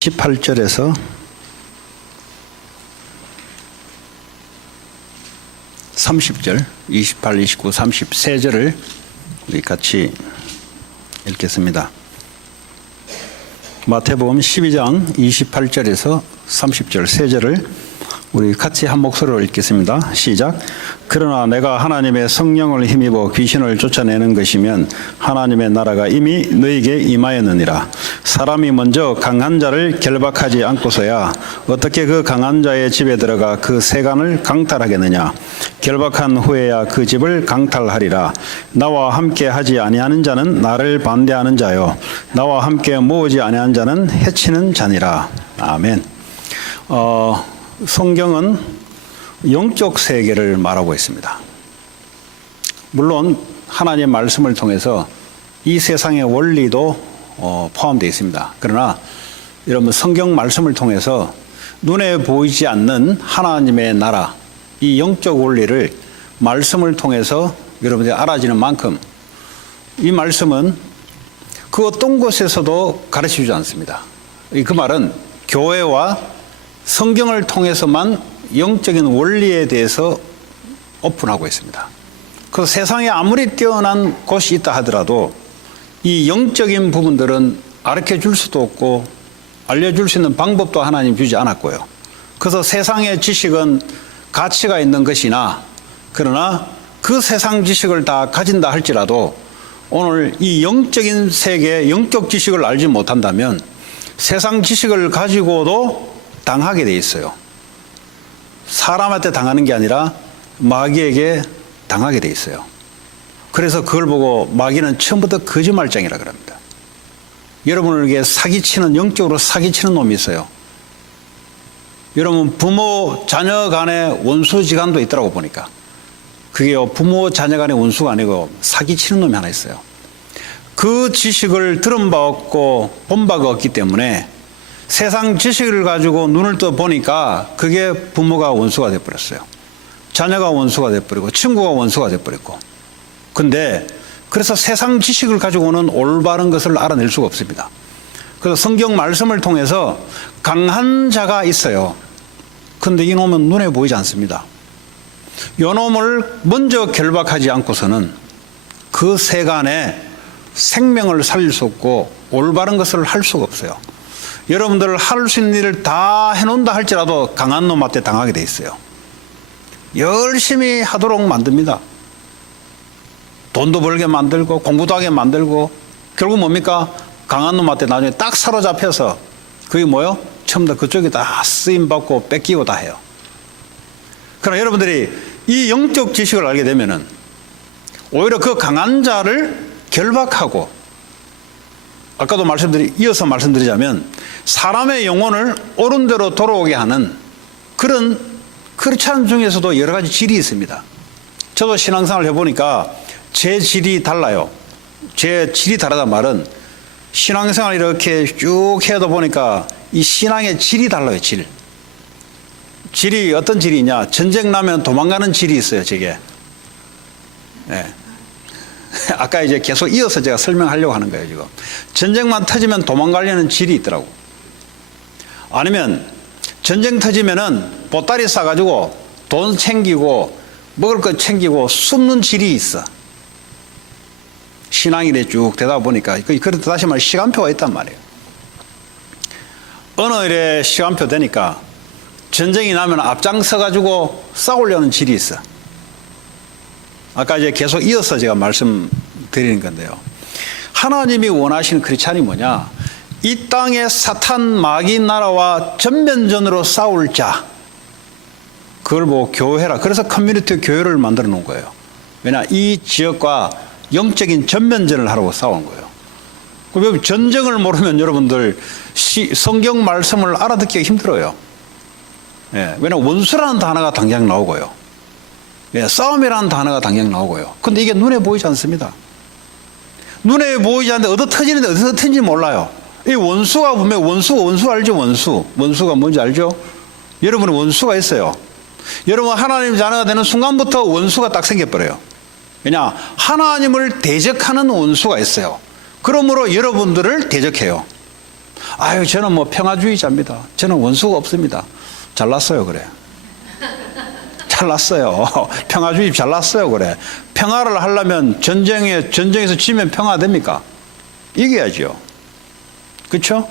18절에서 30절, 28, 29, 33절을 우리 같이 읽겠습니다. 마태복음 12장 28절에서 30절 세 절을 우리 같이 한 목소리로 읽겠습니다. 시작. 그러나 내가 하나님의 성령을 힘입어 귀신을 쫓아내는 것이면 하나님의 나라가 이미 너에게 임하였느니라. 사람이 먼저 강한 자를 결박하지 않고서야 어떻게 그 강한 자의 집에 들어가 그 세간을 강탈하겠느냐. 결박한 후에야 그 집을 강탈하리라. 나와 함께 하지 아니하는 자는 나를 반대하는 자요 나와 함께 모으지 아니하는 자는 해치는 자니라. 아멘. 성경은 영적 세계를 말하고 있습니다. 물론 하나님의 말씀을 통해서 이 세상의 원리도 포함되어 있습니다. 그러나 여러분, 성경 말씀을 통해서 눈에 보이지 않는 하나님의 나라, 이 영적 원리를 말씀을 통해서 여러분들이 알아지는 만큼 이 말씀은 그 어떤 곳에서도 가르쳐주지 않습니다. 그 말은 교회와 성경을 통해서만 영적인 원리에 대해서 오픈하고 있습니다. 그래서 세상에 아무리 뛰어난 곳이 있다 하더라도 이 영적인 부분들은 가르쳐 줄 수도 없고 알려줄 수 있는 방법도 하나님 주지 않았고요. 그래서 세상의 지식은 가치가 있는 것이나, 그러나 그 세상 지식을 다 가진다 할지라도 오늘 이 영적인 세계, 영적 지식을 알지 못한다면 세상 지식을 가지고도 당하게 돼 있어요. 사람한테 당하는 게 아니라 마귀에게 당하게 돼 있어요. 그래서 그걸 보고 마귀는 처음부터 거짓말장이라 그럽니다. 여러분에게 사기치는, 영적으로 사기치는 놈이 있어요. 여러분, 부모 자녀 간의 원수지간도 있더라고 보니까. 그게 부모 자녀 간의 원수가 아니고 사기치는 놈이 하나 있어요. 그 지식을 들은 바 없고 본 바가 없기 때문에 세상 지식을 가지고 눈을 떠 보니까 그게 부모가 원수가 돼버렸어요. 자녀가 원수가 돼버리고 친구가 원수가 돼버리고. 근데 그래서 세상 지식을 가지고는 올바른 것을 알아낼 수가 없습니다. 그래서 성경 말씀을 통해서 강한 자가 있어요. 근데 이놈은 눈에 보이지 않습니다. 이놈을 먼저 결박하지 않고서는 그 세간에 생명을 살릴 수 없고 올바른 것을 할 수가 없어요. 여러분들 할 수 있는 일을 다 해놓는다 할지라도 강한 놈한테 당하게 돼 있어요. 열심히 하도록 만듭니다. 돈도 벌게 만들고 공부도 하게 만들고 결국 뭡니까? 강한 놈한테 나중에 딱 사로잡혀서 그게 뭐요? 처음부터 그쪽이 다 쓰임받고 뺏기고 다 해요. 그러나 여러분들이 이 영적 지식을 알게 되면은 오히려 그 강한 자를 결박하고, 아까도 이어서 말씀드리자면 사람의 영혼을 옳은 대로 돌아오게 하는 그런 크리스찬 중에서도 여러 가지 질이 있습니다. 저도 신앙생활을 해보니까 제 질이 달라요. 제 질이 다르단 말은 신앙생활 이렇게 쭉 해다 보니까 이 신앙의 질이 달라요. 질이 어떤 질이냐? 전쟁 나면 도망가는 질이 있어요. 저게. 네. 아까 이제 계속 이어서 제가 설명하려고 하는 거예요. 지금 전쟁만 터지면 도망가려는 질이 있더라고. 아니면 전쟁 터지면은 보따리 싸가지고 돈 챙기고 먹을 것 챙기고 숨는 질이 있어. 신앙일에 쭉 되다 보니까 그래도 다시 말해 시간표가 있단 말이에요. 어느 일에 시간표 되니까 전쟁이 나면 앞장서가지고 싸우려는 질이 있어. 아까 이제 계속 이어서 제가 말씀드리는 건데요. 하나님이 원하시는 크리스찬이 뭐냐? 이 땅에 사탄 마귀 나라와 전면전으로 싸울 자. 그걸 보고 교회라. 그래서 커뮤니티 교회를 만들어 놓은 거예요. 왜냐? 이 지역과 영적인 전면전을 하라고 싸운 거예요. 그럼 전쟁을 모르면 여러분들 성경 말씀을 알아듣기가 힘들어요. 예, 왜냐? 원수라는 단어가 당장 나오고요. 예, 싸움이라는 단어가 당장 나오고요. 근데 이게 눈에 보이지 않습니다. 눈에 보이지 않는데 어디서 터지는데 어디서 터지는지 몰라요. 이 원수가 보면 원수 알죠? 원수가 뭔지 알죠? 여러분은 원수가 있어요. 여러분 하나님 자녀가 되는 순간부터 원수가 딱 생겨버려요. 왜냐? 하나님을 대적하는 원수가 있어요. 그러므로 여러분들을 대적해요. 아유, 저는 뭐 평화주의자입니다. 저는 원수가 없습니다. 잘났어요, 그래. 잘났어요. 평화주의 잘났어요, 그래. 평화를 하려면 전쟁에서 지면 평화됩니까? 이겨야죠. 그렇죠?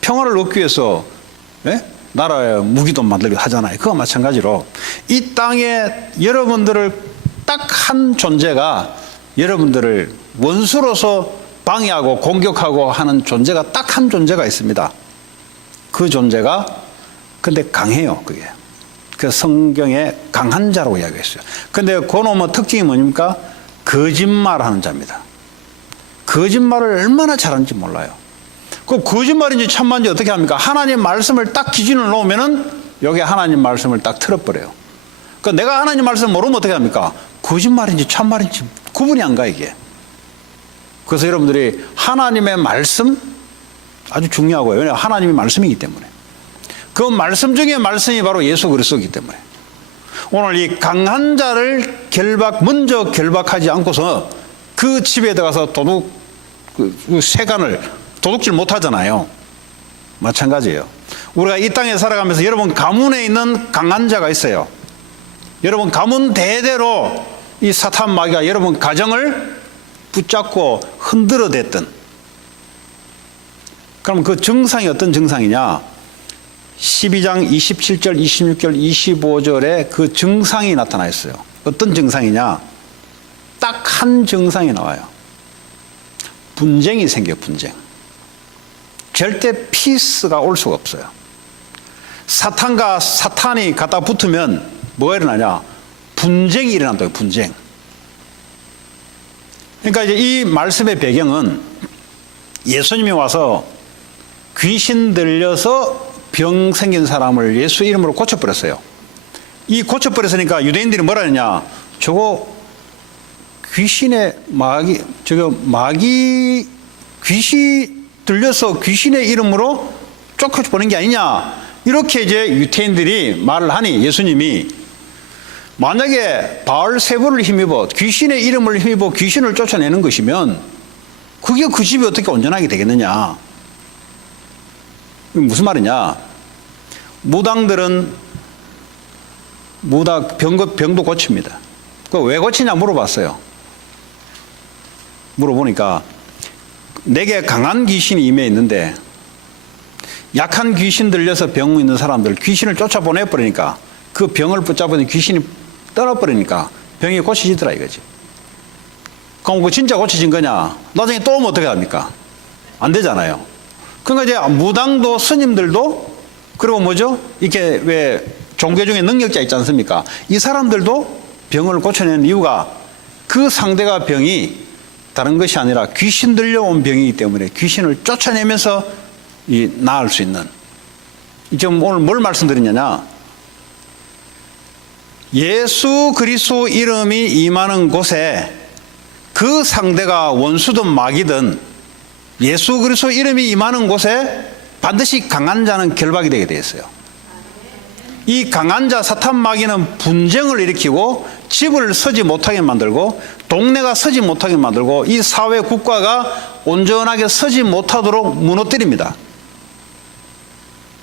평화를 얻기 위해서 나라에 무기도 만들고 하잖아요. 그거 마찬가지로 이 땅에 여러분들을 딱 한 존재가 여러분들을 원수로서 방해하고 공격하고 하는 존재가 딱 한 존재가 있습니다. 그 존재가 근데 강해요. 그게. 그 성경에 강한 자라고 이야기했어요. 근데 그놈의 특징이 뭐입니까? 거짓말하는 자입니다. 거짓말을 얼마나 잘하는지 몰라요. 그 거짓말인지 참말인지 어떻게 합니까? 하나님 말씀을 딱 기준을 놓으면은 여기 하나님 말씀을 딱 틀어버려요. 그 내가 하나님 말씀을 모르면 어떻게 합니까? 거짓말인지 참말인지 구분이 안 가, 이게. 그래서 여러분들이 하나님의 말씀 아주 중요하고요. 왜냐하면 하나님의 말씀이기 때문에. 그 말씀 중에 말씀이 바로 예수 그리스도이기 때문에. 오늘 이 강한 자를 먼저 결박하지 않고서 그 집에 들어가서 그 세간을 도둑질 못 하잖아요. 마찬가지예요. 우리가 이 땅에 살아가면서 여러분 가문에 있는 강한 자가 있어요. 여러분 가문 대대로 이 사탄 마귀가 여러분 가정을 붙잡고 흔들어 댔던. 그럼 그 증상이 어떤 증상이냐? 12장 27절, 26절, 25절에 그 증상이 나타나 있어요. 어떤 증상이냐? 딱 한 증상이 나와요. 분쟁이 생겨요, 분쟁. 절대 피스가 올 수가 없어요. 사탄과 사탄이 갖다 붙으면 뭐가 일어나냐? 분쟁이 일어난다고요, 분쟁. 그러니까 이제 이 말씀의 배경은 예수님이 와서 귀신 들려서 병 생긴 사람을 예수 이름으로 고쳐버렸어요. 이 고쳐버렸으니까 유대인들이 뭐라 했냐? 저거 귀신의 귀신 들려서 귀신의 이름으로 쫓아보는 게 아니냐? 이렇게 이제 유대인들이 말을 하니 예수님이 만약에 바알세부를 힘입어 귀신의 이름을 힘입어 귀신을 쫓아내는 것이면 그게 그 집이 어떻게 온전하게 되겠느냐? 무슨 말이냐? 무당들은 병도 고칩니다. 그 왜 고치냐 물어봤어요. 물어보니까 내게 강한 귀신이 임해 있는데 약한 귀신 들려서 병 있는 사람들 귀신을 쫓아보내버리니까 그 병을 붙잡은 귀신이 떠나버리니까 병이 고쳐지더라 이거지. 그럼 그 진짜 고쳐진 거냐? 나중에 또 오면 어떻게 합니까? 안 되잖아요. 그러니까 이제 무당도 스님들도 그리고 뭐죠? 이렇게 왜 종교 중에 능력자 있지 않습니까? 이 사람들도 병을 고쳐내는 이유가 그 상대가 병이 다른 것이 아니라 귀신 들려온 병이기 때문에 귀신을 쫓아내면서 나을 수 있는. 지금 오늘 뭘 말씀드리냐냐? 예수 그리스도 이름이 임하는 곳에 그 상대가 원수든 마귀든 예수 그리스도 이름이 임하는 곳에 반드시 강한 자는 결박이 되게 되어 있어요. 이 강한 자 사탄 마귀는 분쟁을 일으키고 집을 서지 못하게 만들고 동네가 서지 못하게 만들고 이 사회 국가가 온전하게 서지 못하도록 무너뜨립니다.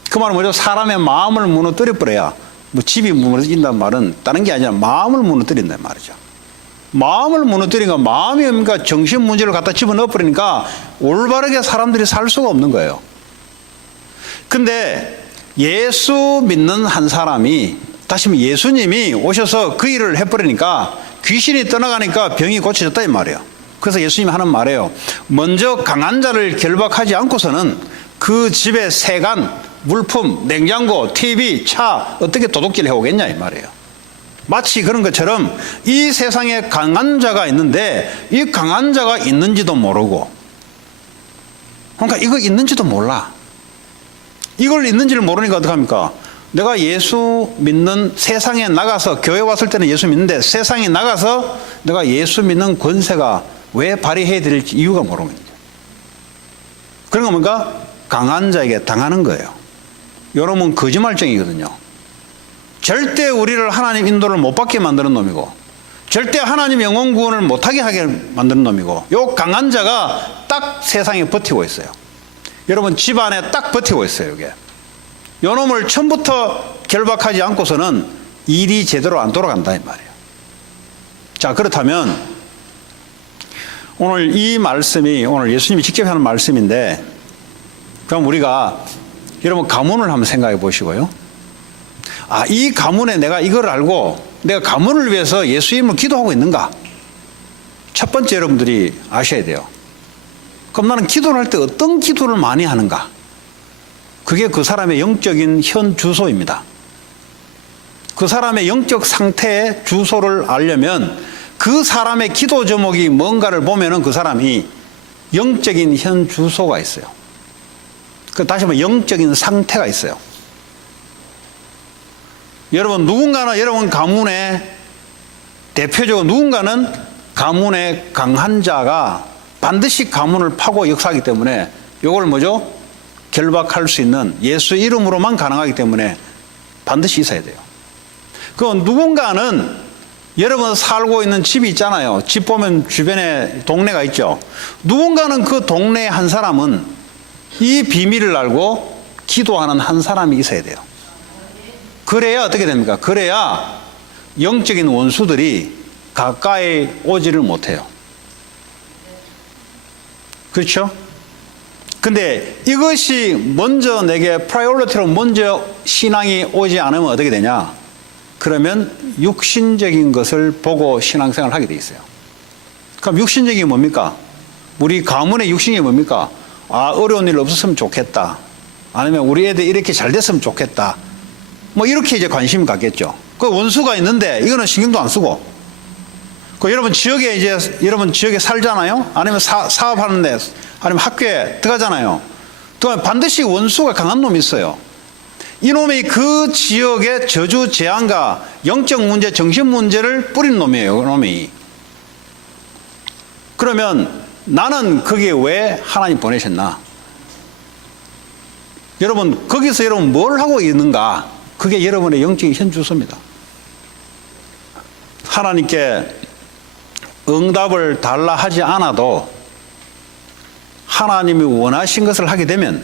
그 말은 뭐죠? 사람의 마음을 무너뜨려 버려야 뭐 집이 무너진다는 말은 다른 게 아니라 마음을 무너뜨린다는 말이죠. 마음을 무너뜨리니까 마음이 뭡니까? 정신 문제를 갖다 집어넣어 버리니까 올바르게 사람들이 살 수가 없는 거예요. 근데 예수 믿는 한 사람이 다시 예수님이 오셔서 그 일을 해버리니까 귀신이 떠나가니까 병이 고쳐졌다 이 말이에요. 그래서 예수님이 하는 말이에요. 먼저 강한 자를 결박하지 않고서는 그 집에 세간, 물품, 냉장고, TV, 차 어떻게 도둑질 해오겠냐 이 말이에요. 마치 그런 것처럼 이 세상에 강한 자가 있는데 이 강한 자가 있는지도 모르고 그러니까 이거 있는지도 몰라. 이걸 있는지를 모르니까 어떡합니까? 내가 예수 믿는 세상에 나가서 교회 왔을 때는 예수 믿는데 세상에 나가서 내가 예수 믿는 권세가 왜 발휘해야 될지 이유가 모르는 거예요. 그런 거 뭔가 강한 자에게 당하는 거예요. 여러분 거짓말쟁이거든요. 절대 우리를 하나님 인도를 못 받게 만드는 놈이고 절대 하나님 영혼 구원을 못하게 하게 만드는 놈이고 요 강한 자가 딱 세상에 버티고 있어요. 여러분 집안에 딱 버티고 있어요. 이게 요놈을 처음부터 결박하지 않고서는 일이 제대로 안 돌아간다 이 말이에요. 자, 그렇다면 오늘 이 말씀이 오늘 예수님이 직접 하는 말씀인데, 그럼 우리가 여러분 가문을 한번 생각해 보시고요. 아, 이 가문에 내가 이걸 알고 내가 가문을 위해서 예수 이름으로 기도하고 있는가? 첫 번째 여러분들이 아셔야 돼요. 그럼 나는 기도를 할 때 어떤 기도를 많이 하는가? 그게 그 사람의 영적인 현 주소입니다. 그 사람의 영적 상태의 주소를 알려면 그 사람의 기도 제목이 뭔가를 보면은 그 사람이 영적인 현 주소가 있어요. 그 다시 한번 영적인 상태가 있어요. 여러분 누군가는 여러분 가문에 대표적으로 누군가는 가문의 강한 자가 반드시 가문을 파고 역사하기 때문에 이걸 뭐죠? 결박할 수 있는 예수 이름으로만 가능하기 때문에 반드시 있어야 돼요. 그 누군가는 여러분 살고 있는 집이 있잖아요. 집 보면 주변에 동네가 있죠. 누군가는 그 동네 한 사람은 이 비밀을 알고 기도하는 한 사람이 있어야 돼요. 그래야 어떻게 됩니까? 그래야 영적인 원수들이 가까이 오지를 못해요. 그렇죠? 근데 이것이 먼저 내게 프라이오리티로 먼저 신앙이 오지 않으면 어떻게 되냐? 그러면 육신적인 것을 보고 신앙생활을 하게 돼 있어요. 그럼 육신적인 게 뭡니까? 우리 가문의 육신이 뭡니까? 아, 어려운 일 없었으면 좋겠다. 아니면 우리 애들 이렇게 잘 됐으면 좋겠다. 뭐 이렇게 이제 관심을 갖겠죠. 그 원수가 있는데 이거는 신경도 안 쓰고. 그 여러분 지역에 이제 여러분 지역에 살잖아요. 아니면 사업하는데 아니면 학교에 들어가잖아요. 또 반드시 원수가 강한 놈이 있어요. 이놈이 그 지역의 저주 재앙과 영적 문제, 정신 문제를 뿌린 놈이에요. 놈이. 그러면 나는 거기에 왜 하나님 보내셨나? 여러분 거기서 여러분 뭘 하고 있는가? 그게 여러분의 영적인 현주소입니다. 하나님께 응답을 달라 하지 않아도 하나님이 원하신 것을 하게 되면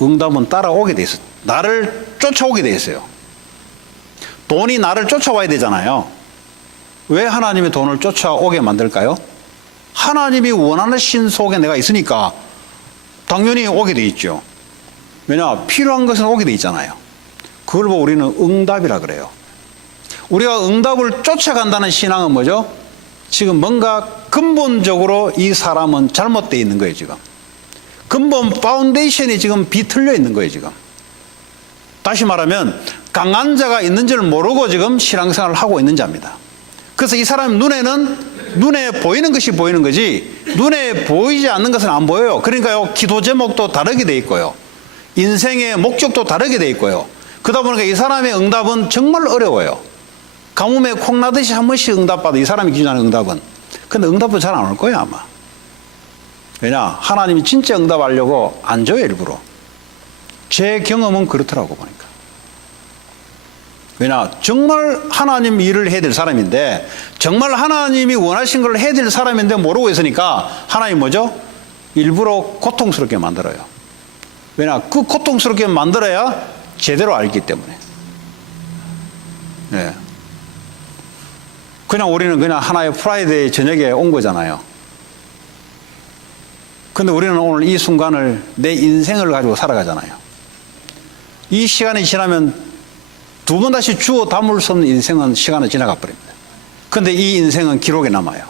응답은 따라오게 돼 있어요. 나를 쫓아오게 돼 있어요. 돈이 나를 쫓아와야 되잖아요. 왜 하나님이 돈을 쫓아오게 만들까요? 하나님이 원하신 속에 내가 있으니까 당연히 오게 돼 있죠. 왜냐? 필요한 것은 오게 돼 있잖아요. 그걸 보고 우리는 응답이라 그래요. 우리가 응답을 쫓아간다는 신앙은 뭐죠? 지금 뭔가 근본적으로 이 사람은 잘못되어 있는 거예요, 지금. 근본 파운데이션이 지금 비틀려 있는 거예요, 지금. 다시 말하면 강한 자가 있는 줄 모르고 지금 신앙생활을 하고 있는 자입니다. 그래서 이 사람 눈에 보이는 것이 보이는 거지 눈에 보이지 않는 것은 안 보여요. 그러니까요, 기도 제목도 다르게 돼 있고요. 인생의 목적도 다르게 돼 있고요. 그러다 보니까 이 사람의 응답은 정말 어려워요. 가뭄에 콩나듯이 한 번씩 응답받아, 이 사람이 기준하는 응답은. 근데 응답도 잘 안 올 거예요, 아마. 왜냐? 하나님이 진짜 응답하려고 안 줘요, 일부러. 제 경험은 그렇더라고 보니까. 왜냐? 정말 하나님 일을 해야 될 사람인데, 정말 하나님이 원하신 걸 해야 될 사람인데 모르고 있으니까 하나님 뭐죠? 일부러 고통스럽게 만들어요. 왜냐? 그 고통스럽게 만들어야 제대로 알기 때문에. 네. 그냥 우리는 그냥 하나의 프라이데이 저녁에 온 거잖아요. 근데 우리는 오늘 이 순간을 내 인생을 가지고 살아가잖아요. 이 시간이 지나면 두 번 다시 주워 담을 수 없는 인생은 시간을 지나가 버립니다. 근데 이 인생은 기록에 남아요.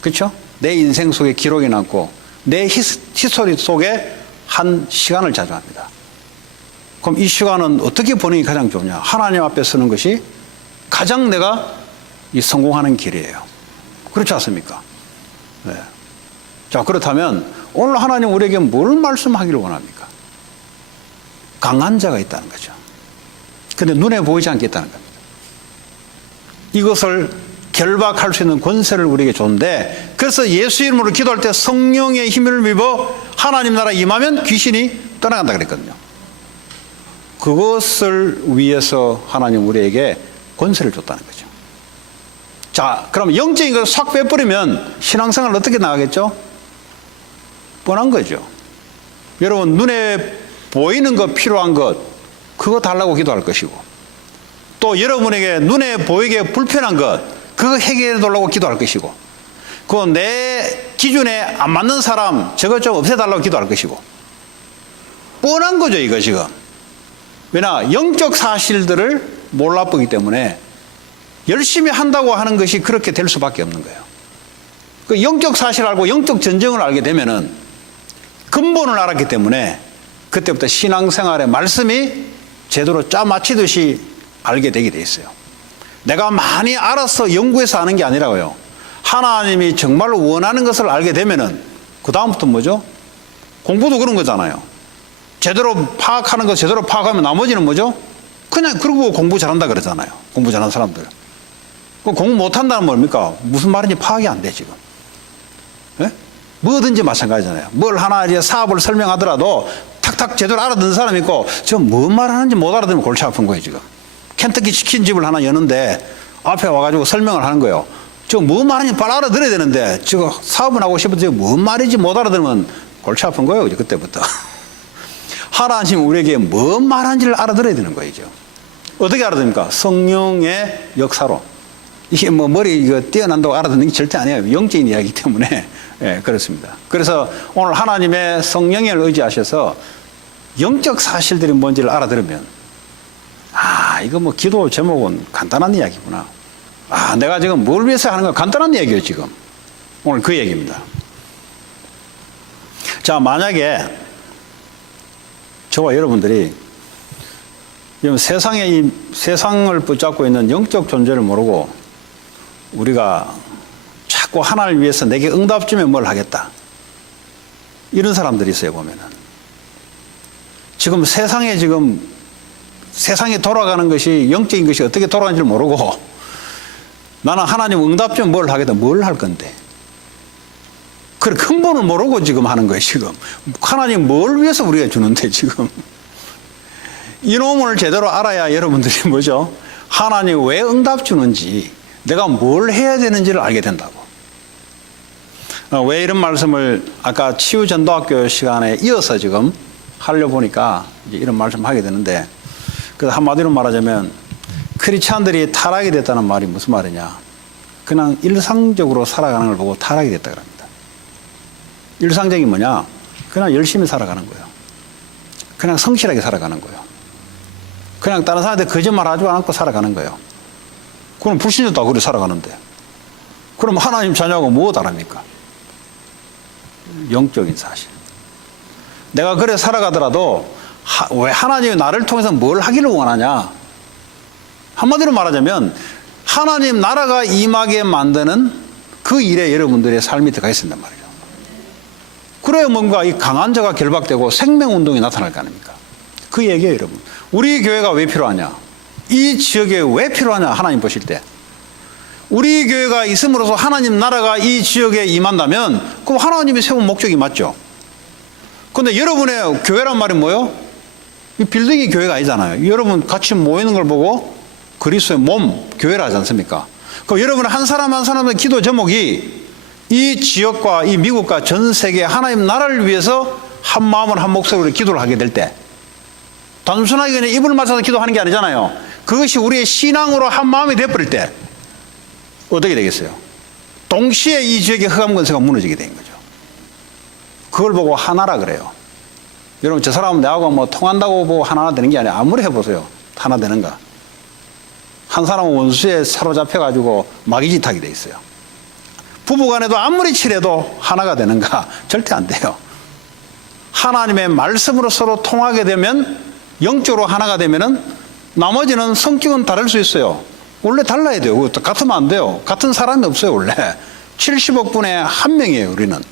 그렇죠? 내 인생 속에 기록이 남고 내 히스토리 속에 한 시간을 자주합니다. 그럼 이 시간은 어떻게 보내는 게 가장 좋냐? 하나님 앞에 서는 것이 가장 내가 성공하는 길이에요. 그렇지 않습니까? 네. 자, 그렇다면 오늘 하나님 우리에게 뭘 말씀하기를 원합니까? 강한 자가 있다는 거죠. 근데 눈에 보이지 않겠다는 겁니다. 이것을 결박할 수 있는 권세를 우리에게 줬는데, 그래서 예수 이름으로 기도할 때 성령의 힘을 입어 하나님 나라 임하면 귀신이 떠나간다 그랬거든요. 그것을 위해서 하나님 우리에게 권세를 줬다는 거죠. 자, 그럼 영적인 것을 싹 빼버리면 신앙생활 어떻게 나가겠죠? 뻔한 거죠. 여러분 눈에 보이는 것, 필요한 것, 그거 달라고 기도할 것이고, 또 여러분에게 눈에 보이게 불편한 것, 그거 해결해 달라고 기도할 것이고, 그 내 기준에 안 맞는 사람 저것 좀 없애달라고 기도할 것이고, 뻔한 거죠 이거 지금. 왜냐, 영적 사실들을 몰라보기 때문에 열심히 한다고 하는 것이 그렇게 될 수밖에 없는 거예요. 그 영적 사실을 알고 영적 전쟁을 알게 되면은 근본을 알았기 때문에 그때부터 신앙생활의 말씀이 제대로 짜맞히듯이 알게 되게 돼 있어요. 내가 많이 알아서 연구해서 아는 게 아니라고요. 하나님이 정말로 원하는 것을 알게 되면은 그 다음부터 뭐죠? 공부도 그런 거잖아요. 제대로 파악하는 거 제대로 파악하면 나머지는 뭐죠? 그냥 그러고 공부 잘한다 그러잖아요. 공부 잘하는 사람들. 공부 못한다는 뭡니까? 무슨 말인지 파악이 안 돼 지금. 예? 뭐든지 마찬가지잖아요. 뭘 하나 이제 사업을 설명하더라도 탁탁 제대로 알아듣는 사람이 있고, 저 뭔 말하는지 못 알아들으면 골치 아픈 거예요 지금. 켄터키 치킨집을 하나 여는데 앞에 와가지고 설명을 하는 거예요. 저 뭔 말인지 빨리 알아들어야 되는데 저 사업을 하고 싶은데 뭔 말인지 못 알아들으면 골치 아픈 거예요 이제 그때부터. 하나님 우리에게 뭔 말하는지를 알아들어야 되는 거예요. 어떻게 알아듣습니까? 성령의 역사로. 이게 뭐 머리 이거 뛰어난다고 알아듣는 게 절대 아니에요. 영적인 이야기이기 때문에. 예, 그렇습니다. 그래서 오늘 하나님의 성령을 의지하셔서 영적 사실들이 뭔지를 알아들으면, 아, 이거 뭐 기도 제목은 간단한 이야기구나. 아, 내가 지금 뭘 위해서 하는 거 간단한 얘기예요 지금. 오늘 그 얘기입니다. 자, 만약에 저와 여러분들이 세상을 붙잡고 있는 영적 존재를 모르고 우리가 자꾸 하나를 위해서 내게 응답 주면 뭘 하겠다, 이런 사람들이 있어요. 보면은 지금 세상에 돌아가는 것이, 영적인 것이 어떻게 돌아가는지를 모르고 나는 하나님 응답 주면 뭘 하겠다, 뭘 할 건데, 그 근본을 모르고 지금 하는 거예요 지금. 하나님 뭘 위해서 우리가 주는데 지금. 이놈을 제대로 알아야 여러분들이 뭐죠? 하나님 왜 응답 주는지, 내가 뭘 해야 되는지를 알게 된다고. 왜 이런 말씀을 아까 치유전도학교 시간에 이어서 지금 하려고 보니까 이제 이런 말씀 하게 되는데, 그래서 한마디로 말하자면 크리스찬들이 타락이 됐다는 말이 무슨 말이냐, 그냥 일상적으로 살아가는 걸 보고 타락이 됐다 그럽니다. 일상적인 뭐냐, 그냥 열심히 살아가는 거예요. 그냥 성실하게 살아가는 거예요. 그냥 다른 사람한테 거짓말 하지 않고 살아가는 거예요. 그럼 불신자도 그렇게 살아가는데, 그럼 하나님 자녀하고 뭐 다릅니까? 영적인 사실. 내가 그래 살아가더라도 왜 하나님이 나를 통해서 뭘 하기를 원하냐, 한마디로 말하자면 하나님 나라가 임하게 만드는 그 일에 여러분들의 삶이 들어가 있단 말이에요. 그래야 뭔가 이 강한 자가 결박되고 생명운동이 나타날 거 아닙니까? 그 얘기예요. 여러분, 우리 교회가 왜 필요하냐, 이 지역에 왜 필요하냐, 하나님 보실 때 우리 교회가 있음으로써 하나님 나라가 이 지역에 임한다면 그럼 하나님이 세운 목적이 맞죠. 그런데 여러분의 교회란 말이 뭐예요? 이 빌딩이 교회가 아니잖아요. 여러분 같이 모이는 걸 보고 그리스도의 몸, 교회라 하지 않습니까? 그럼 여러분 한 사람 한 사람의 기도 제목이 이 지역과 이 미국과 전 세계 하나님 나라를 위해서 한 마음을 한 목소리로 기도를 하게 될 때, 단순하게 그냥 입을 맞춰서 기도하는 게 아니잖아요. 그것이 우리의 신앙으로 한 마음이 되어버릴 때 어떻게 되겠어요? 동시에 이 지역의 흑암 권세가 무너지게 된 거죠. 그걸 보고 하나라 그래요. 여러분, 저 사람은 내하고 뭐 통한다고 보고 하나 되는 게 아니에요. 아무리 해보세요. 하나 되는가? 한 사람은 원수에 사로잡혀가지고 마귀짓 하게 돼 있어요. 부부간에도 아무리 칠해도 하나가 되는가? 절대 안 돼요. 하나님의 말씀으로 서로 통하게 되면, 영적으로 하나가 되면은 나머지는 성격은 다를 수 있어요. 원래 달라야 돼요. 같으면 안 돼요. 같은 사람이 없어요. 원래 70억 분의 한 명이에요. 우리는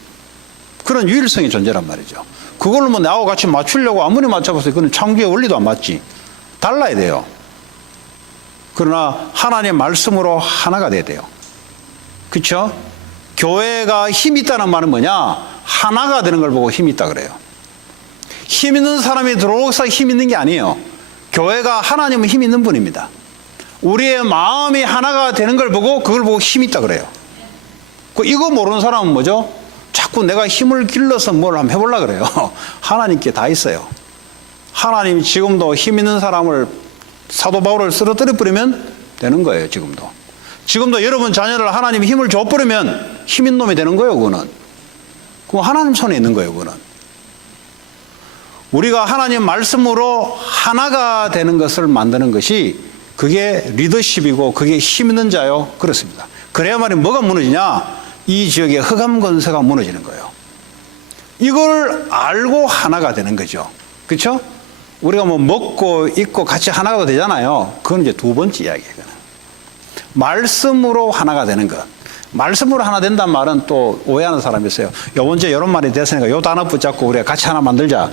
그런 유일성의 존재란 말이죠. 그걸로 뭐 나하고 같이 맞추려고 아무리 맞춰보세요. 그건 창조의 원리도 안 맞지. 달라야 돼요. 그러나 하나님의 말씀으로 하나가 돼야 돼요. 그렇죠? 교회가 힘이 있다는 말은 뭐냐? 하나가 되는 걸 보고 힘이 있다 그래요. 힘 있는 사람이 들어오서 힘 있는 게 아니에요. 교회가 하나님은 힘 있는 분입니다. 우리의 마음이 하나가 되는 걸 보고 그걸 보고 힘이 있다 그래요. 이거 모르는 사람은 뭐죠? 자꾸 내가 힘을 길러서 뭘 한번 해보려고 그래요. 하나님께 다 있어요. 하나님이 지금도 힘 있는 사람을 사도 바울을 쓰러뜨려 버리면 되는 거예요. 지금도 여러분 자녀를 하나님이 힘을 줘버리면 힘 있는 놈이 되는 거예요. 그건 하나님 손에 있는 거예요. 그거는 우리가 하나님 말씀으로 하나가 되는 것을 만드는 것이 그게 리더십이고 그게 힘 있는 자요. 그렇습니다. 그래야만이 뭐가 무너지냐? 이 지역의 흑암 권세가 무너지는 거예요. 이걸 알고 하나가 되는 거죠. 그렇죠? 우리가 뭐 먹고 입고 같이 하나가 되잖아요. 그건 이제 두 번째 이야기예요. 말씀으로 하나가 되는 것. 말씀으로 하나 된다는 말은 또 오해하는 사람이 있어요. 요번 주에 이런 말이 됐으니까 요 단어 붙잡고 우리가 같이 하나 만들자.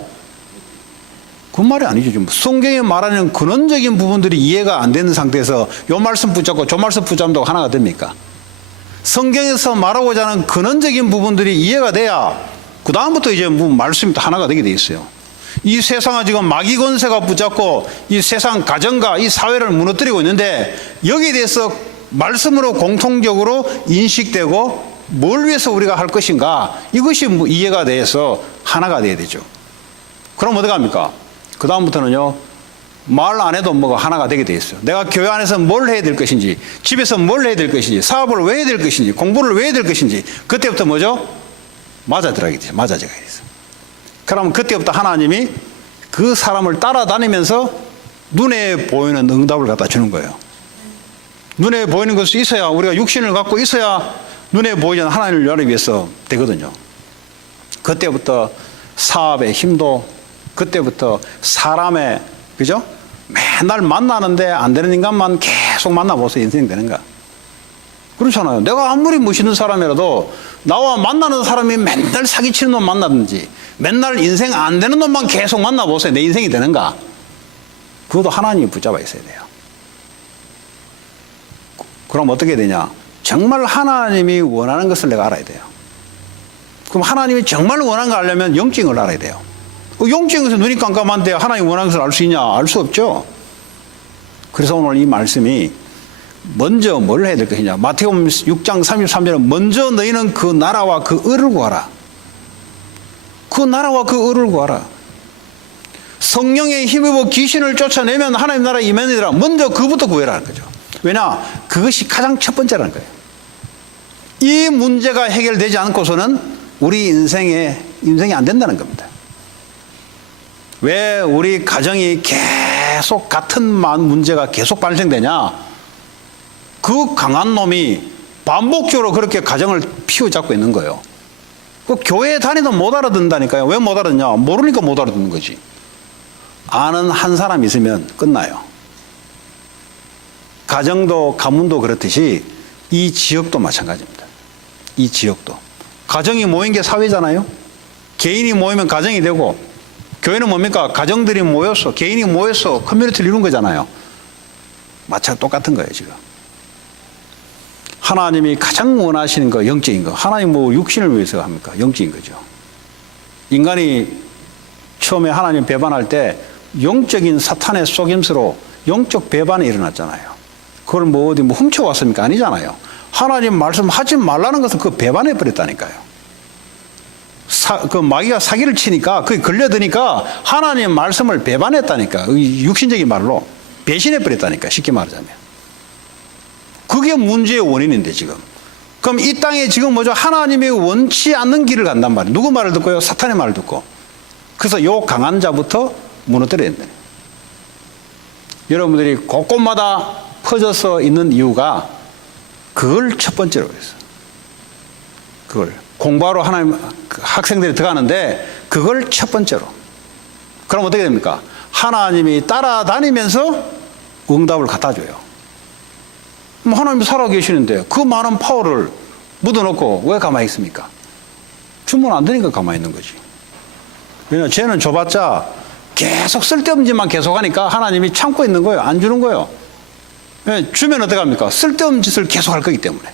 그 말이 아니죠. 지금 성경에 말하는 근원적인 부분들이 이해가 안 되는 상태에서 요 말씀 붙잡고 저 말씀 붙잡는다고 하나가 됩니까? 성경에서 말하고자 하는 근원적인 부분들이 이해가 돼야 그 다음부터 이제 뭐 말씀이 하나가 되게 돼 있어요. 이 세상은 지금 마귀 권세가 붙잡고 이 세상 가정과 이 사회를 무너뜨리고 있는데 여기에 대해서 말씀으로 공통적으로 인식되고 뭘 위해서 우리가 할 것인가 이것이 이해가 돼서 하나가 돼야 되죠. 그럼 어떻게 합니까? 그 다음부터는요 말 안 해도 뭐가 하나가 되게 돼 있어요. 내가 교회 안에서 뭘 해야 될 것인지 집에서 뭘 해야 될 것인지 사업을 왜 해야 될 것인지 공부를 왜 해야 될 것인지 그때부터 뭐죠? 맞아들어가게 돼요. 맞아져가게 돼요. 그러면 그때부터 하나님이 그 사람을 따라다니면서 눈에 보이는 응답을 갖다 주는 거예요. 눈에 보이는 것이 있어야 우리가 육신을 갖고 있어야 눈에 보이지 않는 하나님을 나를 위해서 되거든요. 그때부터 사업의 힘도 그때부터 사람의 그죠? 맨날 만나는데 안 되는 인간만 계속 만나보세요. 인생 되는 거야. 그렇잖아요. 내가 아무리 멋있는 사람이라도 나와 만나는 사람이 맨날 사기치는 놈 만나든지 맨날 인생 안 되는 놈만 계속 만나보세요. 내 인생이 되는가? 그것도 하나님이 붙잡아 있어야 돼요. 그럼 어떻게 되냐? 정말 하나님이 원하는 것을 내가 알아야 돼요. 그럼 하나님이 정말 원하는 걸 알려면 영적인 걸 알아야 돼요. 영적인 것은 눈이 깜깜한데 하나님이 원하는 것을 알 수 있냐? 알 수 없죠. 그래서 오늘 이 말씀이 먼저 뭘 해야 될 것이냐? 마태복음 6장 33절은 먼저 너희는 그 나라와 그 의를 구하라. 그 나라와 그 의를 구하라. 성령의 힘입어 귀신을 쫓아내면 하나님 나라에 임하느니라. 먼저 그부터 구해라는 거죠. 왜냐? 그것이 가장 첫 번째라는 거예요. 이 문제가 해결되지 않고서는 우리 인생이 안 된다는 겁니다. 왜 우리 가정이 계속 같은 문제가 계속 발생되냐? 그 강한 놈이 반복적으로 그렇게 가정을 피워잡고 있는 거예요. 그 교회에 다니도 못 알아듣는다니까요. 왜 못 알아듣냐? 모르니까 못 알아듣는 거지. 아는 한 사람 있으면 끝나요. 가정도 가문도 그렇듯이 이 지역도 마찬가지입니다. 이 지역도. 가정이 모인 게 사회잖아요. 개인이 모이면 가정이 되고 교회는 뭡니까? 가정들이 모여서 개인이 모여서 커뮤니티를 이룬 거잖아요. 마찬가지 똑같은 거예요. 지금. 하나님이 가장 원하시는 거 영적인 거. 하나님 뭐 육신을 위해서 합니까? 영적인 거죠. 인간이 처음에 하나님 배반할 때 영적인 사탄의 속임수로 영적 배반이 일어났잖아요. 그걸 뭐 어디 훔쳐왔습니까? 아니잖아요. 하나님 말씀하지 말라는 것을 그 배반해 버렸다니까요. 그 마귀가 사기를 치니까 그게 걸려드니까 하나님 말씀을 배반했다니까. 육신적인 말로 배신해 버렸다니까. 쉽게 말하자면. 그게 문제의 원인인데 지금. 그럼 이 땅에 지금 뭐죠? 하나님이 원치 않는 길을 간단 말이에요. 누구 말을 듣고요? 사탄의 말을 듣고. 그래서 요 강한 자부터 무너뜨려야 된다. 여러분들이 곳곳마다 퍼져서 있는 이유가 그걸 첫 번째로 해서. 그걸. 공부하러 하나님 학생들이 들어가는데 그걸 첫 번째로. 그럼 어떻게 됩니까? 하나님이 따라다니면서 응답을 갖다 줘요. 하나님이 살아계시는데 그 많은 파워를 묻어놓고 왜 가만히 있습니까? 주문 안 되니까 가만히 있는 거지. 왜냐하면 쟤는 줘봤자 계속 쓸데없는 짓만 계속하니까 하나님이 참고 있는 거예요. 안 주는 거예요. 주면 어떻게 합니까? 쓸데없는 짓을 계속할 거기 때문에.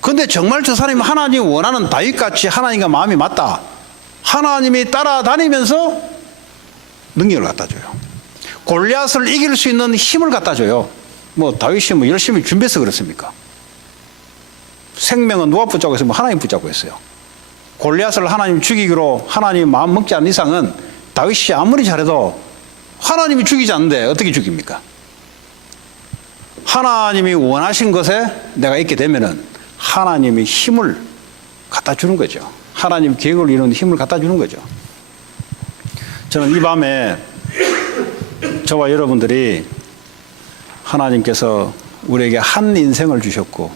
근데 정말 저 사람이 하나님이 원하는 다윗같이 하나님과 마음이 맞다. 하나님이 따라다니면서 능력을 갖다 줘요. 골리앗을 이길 수 있는 힘을 갖다 줘요. 뭐 다윗이 뭐 열심히 준비해서 그렇습니까? 생명은 누가 붙잡고 있어요? 하나님 붙잡고 있어요. 골리앗을 하나님 죽이기로 하나님 마음 먹지 않는 이상은 다윗이 아무리 잘해도 하나님이 죽이지 않는데 어떻게 죽입니까? 하나님이 원하신 것에 내가 있게 되면은 하나님이 힘을 갖다 주는 거죠. 하나님 계획을 이루는 힘을 갖다 주는 거죠. 저는 이 밤에 저와 여러분들이 하나님께서 우리에게 한 인생을 주셨고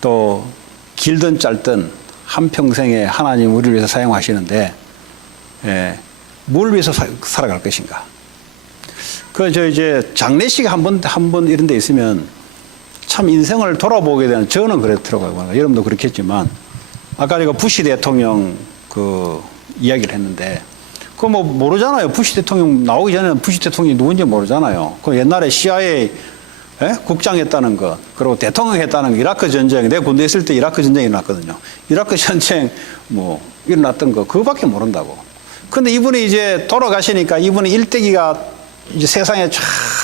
또 길든 짧든 한평생에 하나님 우리를 위해서 사용하시는데 뭘 위해서 살아갈 것인가? 저 이제 장례식 한 번 이런 데 있으면 참 인생을 돌아보게 되는, 저는 그렇더라고요. 여러분도 그렇겠지만, 아까 제가 부시 대통령 그 이야기를 했는데, 그거 뭐 모르잖아요. 부시 대통령 나오기 전에는 부시 대통령이 누군지 모르잖아요. 그 옛날에 CIA 국장 했다는 거, 그리고 대통령 했다는 거, 이라크 전쟁, 내 군대 있을 때 이라크 전쟁이 일어났거든요. 이라크 전쟁 뭐 일어났던 거, 그거밖에 모른다고. 근데 이분이 이제 돌아가시니까 이분의 일대기가 이제 세상에 쫙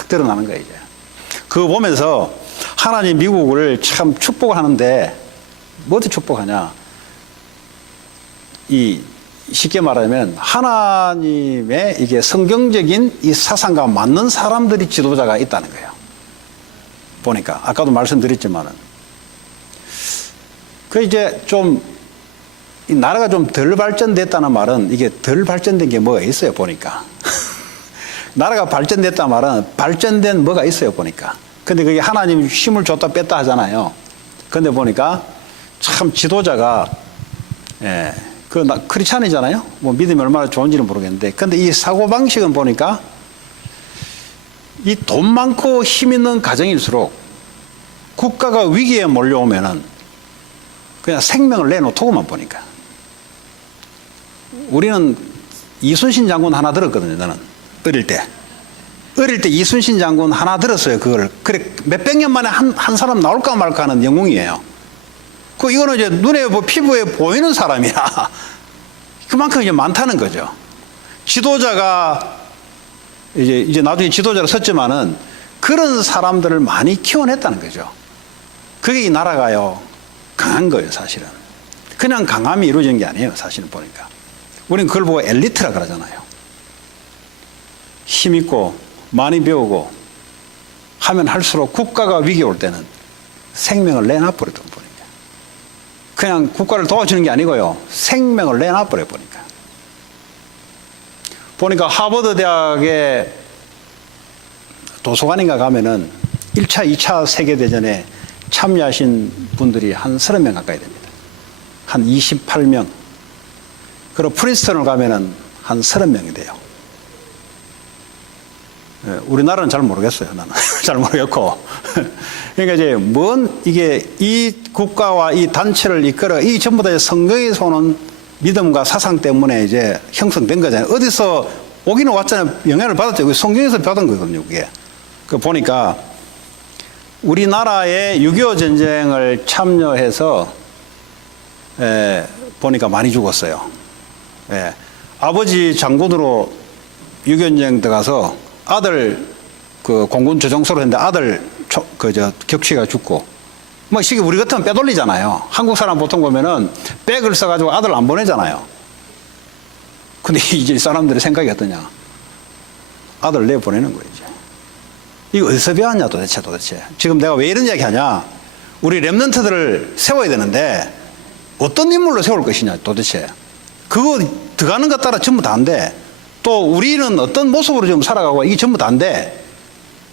드러나는 거예요, 이제. 그거 보면서 하나님 미국을 참 축복을 하는데, 뭐 어떻게 축복하냐. 쉽게 말하면 하나님의 이게 성경적인 이 사상과 맞는 사람들이 지도자가 있다는 거예요. 보니까. 아까도 말씀드렸지만은. 그 이제 좀, 이 나라가 좀 덜 발전됐다는 말은 이게 덜 발전된 게 뭐가 있어요, 보니까. 나라가 발전됐다는 말은 발전된 뭐가 있어요, 보니까. 근데 그게 하나님 힘을 줬다 뺐다 하잖아요. 근데 보니까 참 지도자가, 크리스찬이잖아요. 뭐 믿음이 얼마나 좋은지는 모르겠는데. 근데 이 사고방식은 보니까 이 돈 많고 힘 있는 가정일수록 국가가 위기에 몰려오면은 그냥 생명을 내놓더구만 보니까. 우리는 이순신 장군 하나 들었거든요, 저는. 어릴 때 이순신 장군 하나 들었어요, 그걸. 그래, 몇백 년 만에 한 사람 나올까 말까 하는 영웅이에요. 이거는 이제 눈에, 피부에 보이는 사람이야. 그만큼 이제 많다는 거죠. 지도자가, 이제 나중에 지도자로 섰지만은 그런 사람들을 많이 키워냈다는 거죠. 그게 이 나라가요, 강한 거예요, 사실은. 그냥 강함이 이루어지는 게 아니에요, 사실은 보니까. 우리는 그걸 보고 엘리트라 그러잖아요. 힘있고 많이 배우고 하면 할수록 국가가 위기 올 때는 생명을 내놔버리던 보니까. 그냥 국가를 도와주는 게 아니고요, 생명을 내놔버려 보니까 하버드 대학의 도서관인가 가면은 1차, 2차 세계대전에 참여하신 분들이 한 30명 가까이 됩니다. 한 28명. 그리고 프린스턴을 가면은 한 30명이 돼요. 우리나라는 잘 모르겠어요, 나는. 잘 모르겠고. 그러니까 이제 이 국가와 이 단체를 이끌어, 이 전부 다 성경에서 오는 믿음과 사상 때문에 이제 형성된 거잖아요. 어디서 오기는 왔잖아요. 영향을 받았죠. 성경에서 받은 거거든요, 그게. 보니까 우리나라의 6.25 전쟁을 참여해서, 보니까 많이 죽었어요. 아버지 장군으로 6.25 전쟁 들어가서 아들 공군 조종소로 했는데 아들 격취가 죽고, 뭐 시기 우리 같으면 빼돌리잖아요. 한국 사람 보통 보면은 백을 써가지고 아들 안 보내잖아요. 근데 이제 이 사람들의 생각이 어떠냐? 아들 내보내는 거예요, 이제. 이거 어디서 배웠냐, 도대체. 지금 내가 왜 이런 이야기 하냐? 우리 랩런트들을 세워야 되는데 어떤 인물로 세울 것이냐, 도대체. 그거 들어가는 것 따라 전부 다 안 돼. 또 우리는 어떤 모습으로 지금 살아가고 이게 전부 다 안 돼.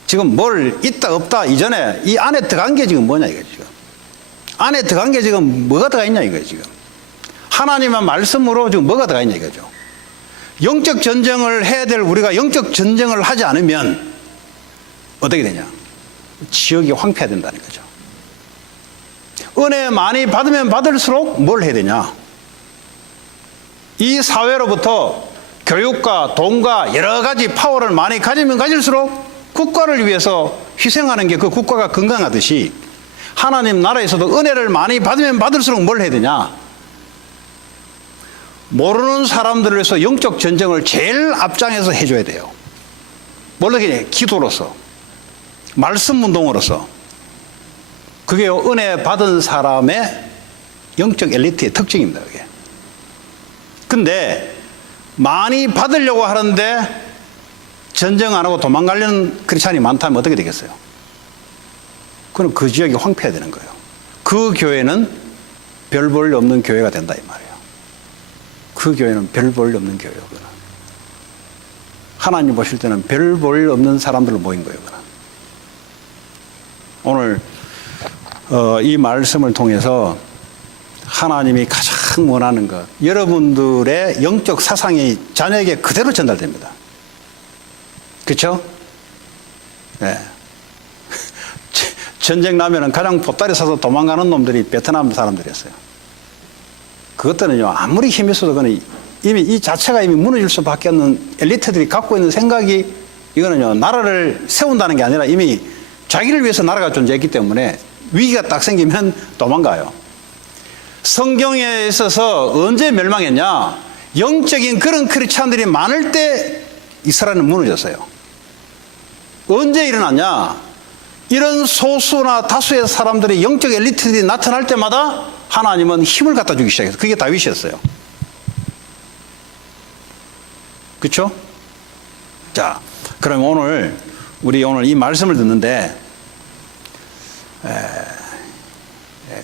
지금 뭘 있다 없다 이전에 이 안에 들어간 게 지금 뭐냐, 이거 지금. 안에 들어간 게 지금 뭐가 들어가 있냐, 이거 지금. 하나님의 말씀으로 지금 뭐가 들어가 있냐, 이거죠. 영적 전쟁을 해야 될 우리가 영적 전쟁을 하지 않으면 어떻게 되냐? 지역이 황폐화된다는 거죠. 은혜 많이 받으면 받을수록 뭘 해야 되냐? 이 사회로부터 교육과 돈과 여러 가지 파워를 많이 가지면 가질수록 국가를 위해서 희생하는 게 그 국가가 건강하듯이 하나님 나라에서도 은혜를 많이 받으면 받을수록 뭘 해야 되냐? 모르는 사람들을 위해서 영적 전쟁을 제일 앞장에서 해줘야 돼요. 뭘로 해야 기도로서, 말씀 운동으로서. 그게 은혜 받은 사람의 영적 엘리트의 특징입니다, 그게. 근데 많이 받으려고 하는데 전쟁 안 하고 도망가려는 크리스찬이 많다면 어떻게 되겠어요? 그럼 그 지역이 황폐해야 되는 거예요. 그 교회는 별 볼 일 없는 교회가 된다 이 말이에요. 그 교회는 별 볼 일 없는 교회예요. 하나님 보실 때는 별 볼 일 없는 사람들로 모인 거예요. 오늘 이 말씀을 통해서 하나님이 가장 원하는 것, 여러분들의 영적 사상이 자녀에게 그대로 전달됩니다. 그렇죠? 네. 전쟁 나면은 가장 보따리 사서 도망가는 놈들이 베트남 사람들이었어요. 그것들은요, 아무리 힘이 있어도 그는 이미 이 자체가 이미 무너질 수밖에 없는 엘리트들이 갖고 있는 생각이, 이거는요, 나라를 세운다는 게 아니라 이미 자기를 위해서 나라가 존재했기 때문에 위기가 딱 생기면 도망가요. 성경에 있어서 언제 멸망했냐? 영적인 그런 크리스찬들이 많을 때 이스라엘은 무너졌어요. 언제 일어났냐? 이런 소수나 다수의 사람들이, 영적 엘리트들이 나타날 때마다 하나님은 힘을 갖다 주기 시작했어요. 그게 다윗이었어요. 그렇죠? 자, 그럼 우리 오늘 이 말씀을 듣는데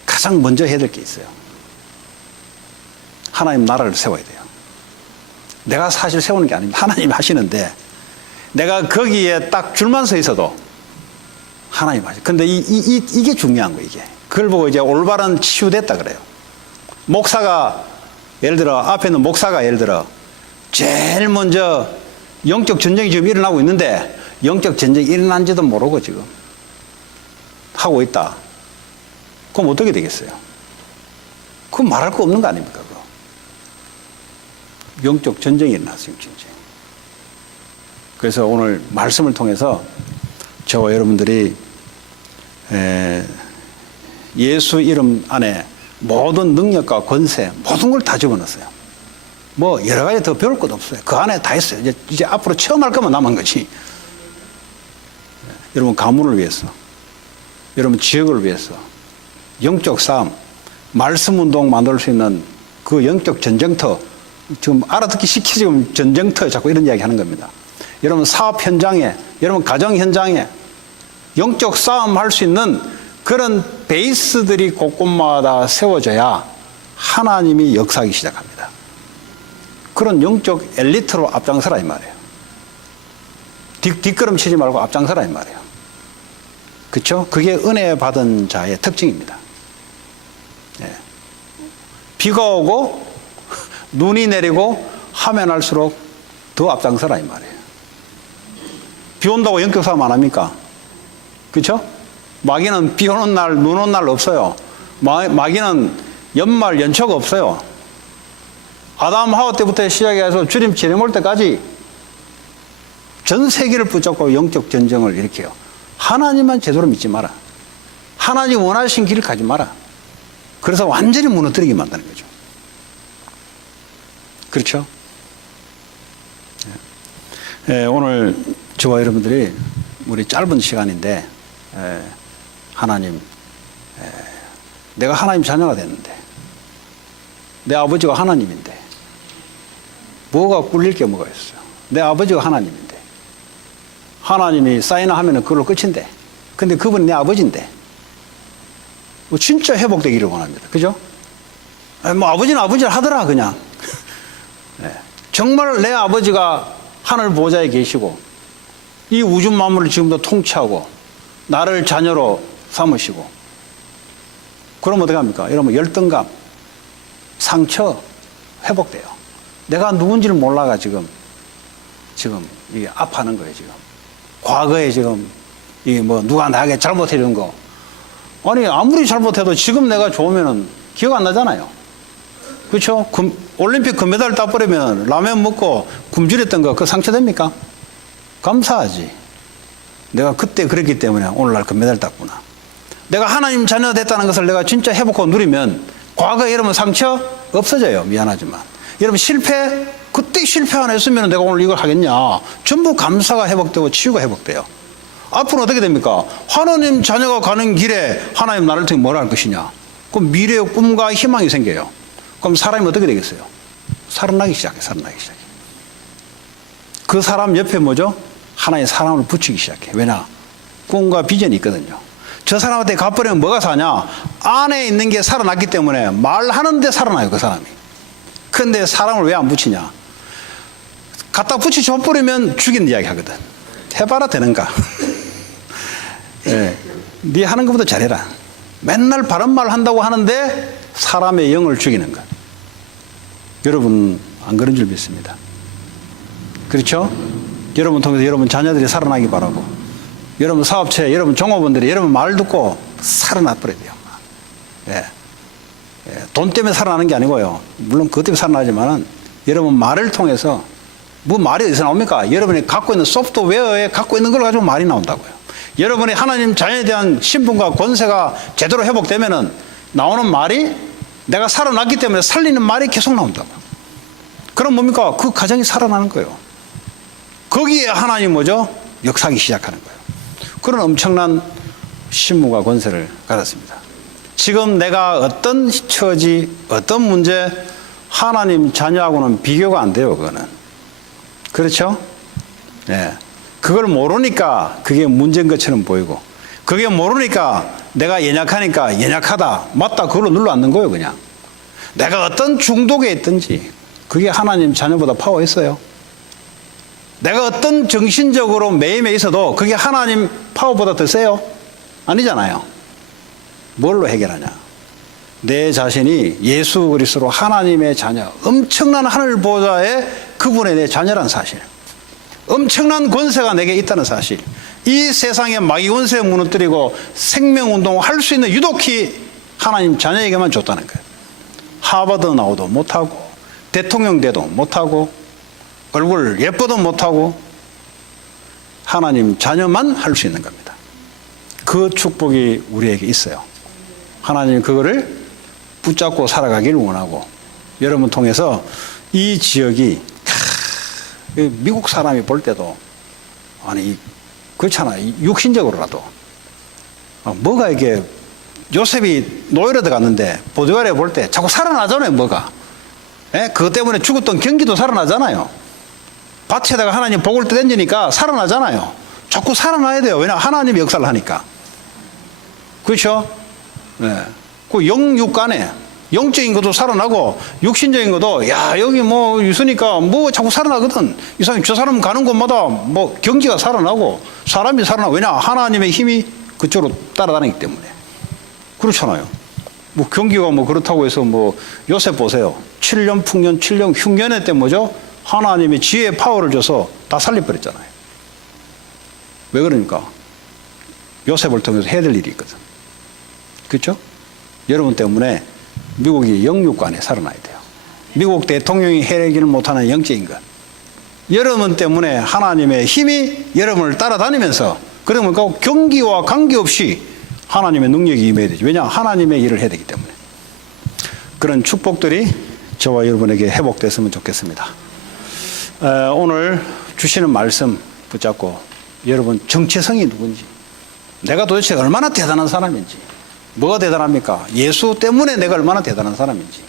가장 먼저 해야 될 게 있어요. 하나님 나라를 세워야 돼요. 내가 사실 세우는 게 아닙니다. 하나님이 하시는데 내가 거기에 딱 줄만 서 있어도 하나님 하시. 근데 이게 중요한 거예요. 이게. 그걸 보고 이제 올바른 치유됐다 그래요. 목사가 예를 들어 앞에 있는 목사가 예를 들어 제일 먼저 영적 전쟁이 지금 일어나고 있는데 영적 전쟁이 일어난지도 모르고 지금 하고 있다. 그럼 어떻게 되겠어요? 그건 말할 거 없는 거 아닙니까? 그거. 영적 전쟁이 일어났어요. 전쟁. 그래서 오늘 말씀을 통해서 저와 여러분들이 예수 이름 안에 모든 능력과 권세, 모든 걸 다 집어넣었어요. 뭐 여러 가지 더 배울 것도 없어요. 그 안에 다 있어요. 이제 앞으로 체험할 것만 남은 거지. 여러분 가문을 위해서, 여러분 지역을 위해서, 영적 싸움, 말씀 운동 만들 수 있는 그 영적 전쟁터, 지금 알아듣기 쉽게 지금 전쟁터에 자꾸 이런 이야기 하는 겁니다. 여러분 사업 현장에, 여러분 가정 현장에 영적 싸움 할 수 있는 그런 베이스들이 곳곳마다 세워져야 하나님이 역사하기 시작합니다. 그런 영적 엘리트로 앞장서라 이 말이에요. 뒷걸음 치지 말고 앞장서라 이 말이에요. 그렇죠? 그게 은혜 받은 자의 특징입니다. 예. 비가 오고 눈이 내리고 하면 할수록 더 앞장서라 이 말이에요. 비 온다고 영적 싸움 안 합니까? 그렇죠? 마귀는 비 오는 날, 눈 오는 날 없어요. 마귀는 연말, 연초가 없어요. 아담 하와 때부터 시작해서 주님 재림 올 때까지 전 세계를 붙잡고 영적 전쟁을 일으켜요. 하나님만 제대로 믿지 마라. 하나님 원하신 길을 가지 마라. 그래서 완전히 무너뜨리게 만드는 거죠. 그렇죠? 오늘 저와 여러분들이 우리 짧은 시간인데 하나님, 내가 하나님 자녀가 됐는데 내 아버지가 하나님인데 뭐가 꿀릴 게 뭐가 있어요. 내 아버지가 하나님인데 하나님이 사인하면 그걸로 끝인데 근데 그분이 내 아버지인데 뭐 진짜 회복되기를 원합니다. 그죠? 뭐 아버지는 아버지를 하더라 그냥. 정말 내 아버지가 하늘 보좌에 계시고 이 우주 만물을 지금도 통치하고 나를 자녀로 삼으시고 그럼 어떻게 합니까? 여러분 열등감, 상처 회복돼요. 내가 누군지를 몰라가 지금 이게 아파하는 거예요. 지금 과거에 지금 이게 뭐 누가 나에게 잘못해 준 거 아니 아무리 잘못해도 지금 내가 좋으면은 기억 안 나잖아요. 그렇죠? 올림픽 금메달 따버리면 라면 먹고 굶주렸던 거 그 상처 됩니까? 감사하지. 내가 그때 그랬기 때문에 오늘날 금메달 땄구나. 내가 하나님 자녀 됐다는 것을 내가 진짜 회복하고 누리면 과거에 여러분 상처 없어져요. 미안하지만 여러분 실패 그때 실패 안 했으면 내가 오늘 이걸 하겠냐. 전부 감사가 회복되고 치유가 회복돼요. 앞으로 어떻게 됩니까? 하나님 자녀가 가는 길에 하나님 나를 통해 뭘 할 것이냐. 그럼 미래의 꿈과 희망이 생겨요. 그럼 사람이 어떻게 되겠어요? 살아나기 시작해. 그 사람 옆에 뭐죠? 하나의 사람을 붙이기 시작해. 왜냐? 꿈과 비전이 있거든요. 저 사람한테 가버리면 뭐가 사냐? 안에 있는 게 살아났기 때문에 말하는데 살아나요, 그 사람이. 근데 사람을 왜 안 붙이냐? 갖다 붙여줘버리면 죽이는 이야기 하거든. 해봐라 되는가? 예, 네 하는 것보다 잘해라. 맨날 바른 말 한다고 하는데 사람의 영을 죽이는 것. 여러분 안 그런 줄 믿습니다. 그렇죠? 여러분 통해서 여러분 자녀들이 살아나기 바라고, 여러분 사업체, 여러분 종업원들이 여러분 말 듣고 살아나 버려야 돼요. 예. 예. 돈 때문에 살아나는 게 아니고요. 물론 그것 때문에 살아나지만은 여러분 말을 통해서, 뭐 말이 어디서 나옵니까? 여러분이 갖고 있는 소프트웨어에 갖고 있는 걸 가지고 말이 나온다고요. 여러분이 하나님 자녀에 대한 신분과 권세가 제대로 회복되면은 나오는 말이 내가 살아났기 때문에 살리는 말이 계속 나온다고요. 그럼 뭡니까? 그 가정이 살아나는 거예요. 거기에 하나님 뭐죠? 역사하기 시작하는 거예요. 그런 엄청난 신분과 권세를 가졌습니다. 지금 내가 어떤 처지, 어떤 문제, 하나님 자녀하고는 비교가 안 돼요, 그거는. 그렇죠? 예. 그걸 모르니까 그게 문제인 것처럼 보이고, 그게 모르니까 내가 연약하니까 연약하다, 맞다, 그걸로 눌러앉는 거예요, 그냥. 내가 어떤 중독에 있든지, 그게 하나님 자녀보다 파워 있어요. 내가 어떤 정신적으로 매임에 있어도 그게 하나님 파워보다 더 세요? 아니잖아요. 뭘로 해결하냐? 내 자신이 예수 그리스도로 하나님의 자녀, 엄청난 하늘 보좌의 그분의 내 자녀란 사실, 엄청난 권세가 내게 있다는 사실, 이 세상의 마귀 권세 무너뜨리고 생명운동을 할 수 있는 유독히 하나님 자녀에게만 줬다는 거예요. 하버드 나오도 못하고, 대통령 돼도 못하고, 얼굴 예뻐도 못하고, 하나님 자녀만 할 수 있는 겁니다. 그 축복이 우리에게 있어요. 하나님 그거를 붙잡고 살아가기를 원하고, 여러분 통해서 이 지역이, 미국 사람이 볼 때도, 아니 그렇잖아, 육신적으로라도 뭐가 이게, 요셉이 노예로 들어갔는데 보디발에 볼 때 자꾸 살아나잖아요. 뭐가, 예? 그것 때문에 죽었던 경기도 살아나잖아요. 밭에다가 하나님 복을 던지니까 살아나잖아요. 자꾸 살아나야 돼요. 왜냐? 하나님이 역사를 하니까. 그렇죠? 네. 그 영육 간에 영적인 것도 살아나고 육신적인 것도, 야 여기 뭐 있으니까 뭐 자꾸 살아나거든. 이 사람이 저 사람 가는 곳마다 뭐 경기가 살아나고 사람이 살아나고. 왜냐? 하나님의 힘이 그쪽으로 따라다니기 때문에. 그렇잖아요. 뭐 경기가 뭐 그렇다고 해서 뭐 요셉 보세요. 7년 풍년 7년 흉년의 때 뭐죠? 하나님이 지혜의 파워를 줘서 다 살려버렸잖아요. 왜 그러니까? 요셉을 통해서 해야 될 일이 있거든. 그렇죠? 여러분 때문에 미국이 영육간에 살아나야 돼요. 미국 대통령이 해내기를 못하는 영적인 것. 여러분 때문에 하나님의 힘이 여러분을 따라다니면서, 그러니까 경기와 관계없이 하나님의 능력이 임해야 되죠. 왜냐? 하나님의 일을 해야 되기 때문에. 그런 축복들이 저와 여러분에게 회복됐으면 좋겠습니다. 오늘 주시는 말씀 붙잡고 여러분 정체성이 누군지, 내가 도대체 얼마나 대단한 사람인지, 뭐가 대단합니까? 예수 때문에 내가 얼마나 대단한 사람인지,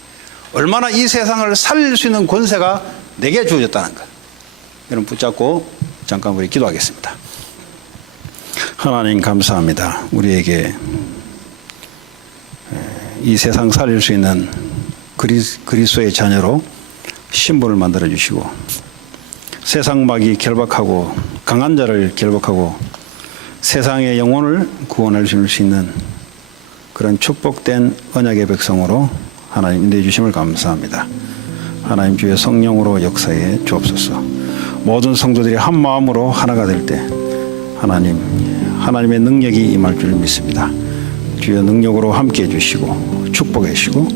얼마나 이 세상을 살릴 수 있는 권세가 내게 주어졌다는 것, 여러분 붙잡고 잠깐 우리 기도하겠습니다. 하나님 감사합니다. 우리에게 이 세상 살릴 수 있는 그리스도의 자녀로 신분을 만들어 주시고, 세상 마귀 결박하고 강한 자를 결박하고 세상의 영혼을 구원할 수 있는 그런 축복된 언약의 백성으로 하나님 인도해 주심을 감사합니다. 하나님 주의 성령으로 역사해 주옵소서. 모든 성도들이 한 마음으로 하나가 될 때 하나님의 능력이 임할 줄 믿습니다. 주의 능력으로 함께해 주시고 축복해 주시고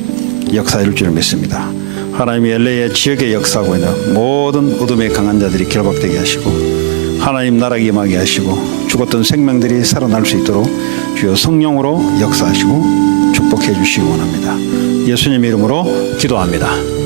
역사해 줄 줄 믿습니다. 하나님이 LA의 지역에 역사하고 있는 모든 어둠의 강한 자들이 결박되게 하시고 하나님 나라가 임하게 하시고 죽었던 생명들이 살아날 수 있도록 주여 성령으로 역사하시고 축복해 주시기 원합니다. 예수님 이름으로 기도합니다.